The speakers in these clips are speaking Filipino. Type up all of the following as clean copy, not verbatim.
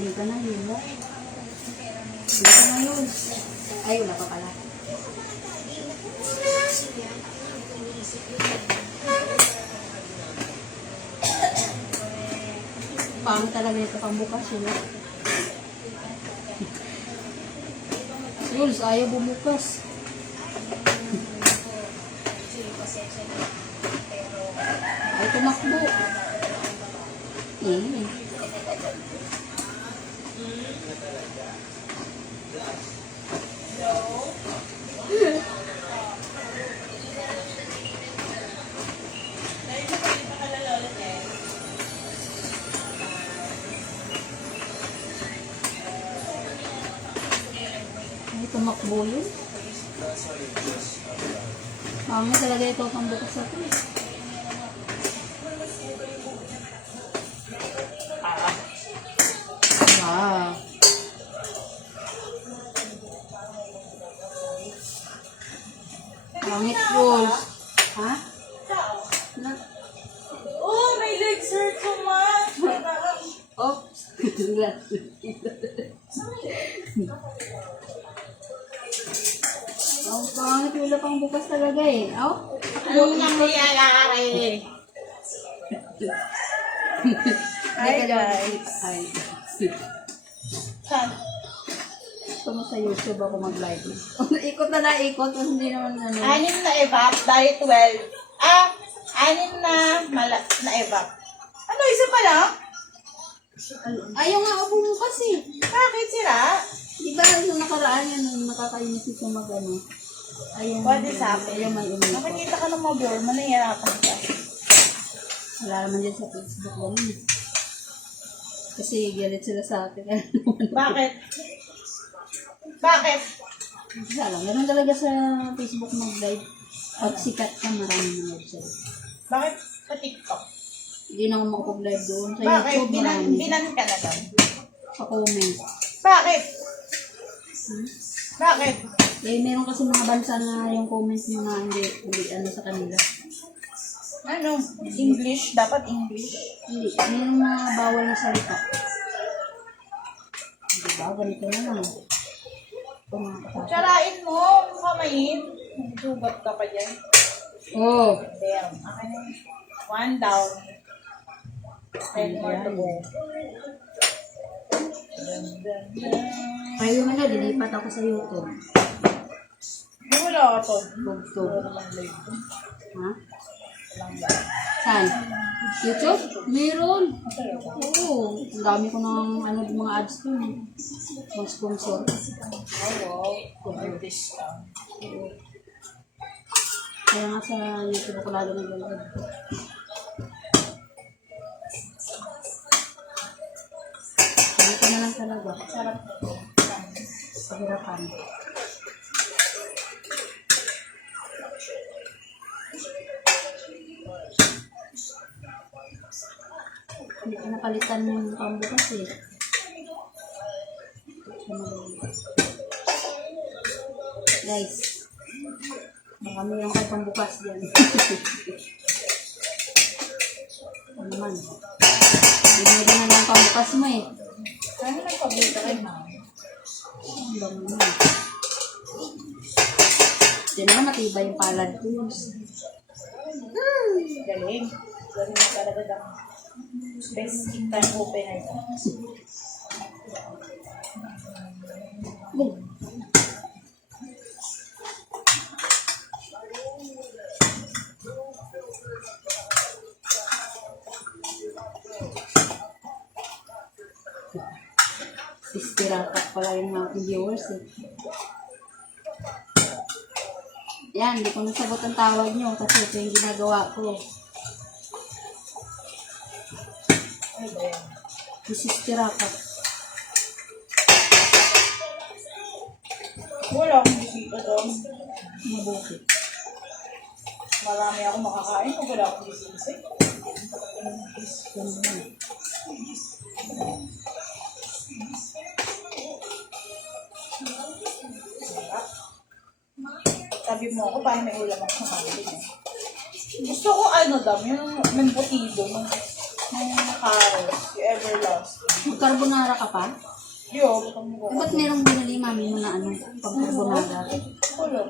Hindi ka na yun. Hindi ka na yun. Ay, wala pa pala. Pangit talaga ito pang bukas yun. Jules, ayaw bumukas. Ay, tumakbo. Ay, tumakbo yun. Pangit talaga ito pang bukas ako. Ah. Pangit po. Ha? Na? Oh, my legs hurt so much. Oh. Oh, pangit wala pang bukas talaga eh. Oh. Ano nangyayari? Hi guys. Hi. Saan? Gusto mo sa YouTube ako mag-live. Ikot na ikot kasi hindi naman ano. 6 na evap, dahil 12. Ah, 6 na evap. Ano, isa pa lang? Ayaw nga ako bukas eh. Bakit sila? Di ba yung nakaraan yan, nung nakakainis ito mag-ano? Ayaw What is happening? Ayaw may umikot. Nakikita ka ng mga blur, manahirapan ka. Wala naman dyan sa Facebook ganun. Kasi galit sila sa atin. Bakit? Bakit? Wala lang. Ganun talaga sa Facebook mag-live. Pag sikat ka, maraming nanood sa'yo. Bakit sa TikTok? Hindi na ako makapag-live doon. Sa Bakit? YouTube, marami. Binan ka na doon. Sa comment. Bakit? Bakit? Eh, meron kasi mga bansa na yung comment mo na hindi ano sa kanila. Ano? English? Dapat English? Hindi. Meron mga bawal na salita. Diba? Ganito na lang. Ito mga kasama. Tsarain mo, kamayin. Nagsugat ka pa dyan. Oh! Damn. Akin na. 1 down. 10 more to go. Kayo nga na, dilipat ako sa YouTube. Di wala ka to. Bugtog. Wala naman live. Ha? Saan? YouTube? Meron. Oo. Ang dami ko ng ano, mga ads ko. Mga sponsor. Oh, wow. Cover this down. Kaya nga sa YouTube ako lalo nag-live. Dito na lang talaga. Sarap. Pahirapan. Hindi ko napalitan yung pambukas eh. Guys, baka mayroon kayo pambukas dyan. Ano naman? Binili na lang pambukas mo eh. Ano nagpabita kayo na? Ang bango naman. Hindi naman matibay yung palad ko. Galing. Galing na talaga daw. Best time opener ko. Boom. Istirakat pala yung mga viewers eh. Yan, hindi ko nasagot ang tawag nyo kasi ito yung ginagawa ko. Ano ba yan? This is tirakat. Wala akong bisita doon. Mabuti. Marami akong makakain kung wala akong bisita. Ganun yun. Sabi mo ako, parang may ulam ako sa kanila. Gusto ko ano daw, yung butido. Caros. Yung Everlast. Mag-carbonara ka pa? Yo, Eh, ba't merong binili mami mo na ano, pang-carbonara? Kulo.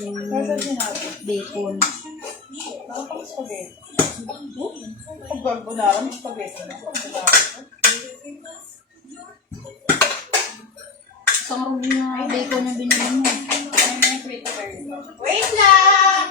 Yung Nasa sinabi. bacon. Nakapang spaghetti. Pag carbonara, may spaghetti na. Isang rubi na bacon na binili mo. Wait lang!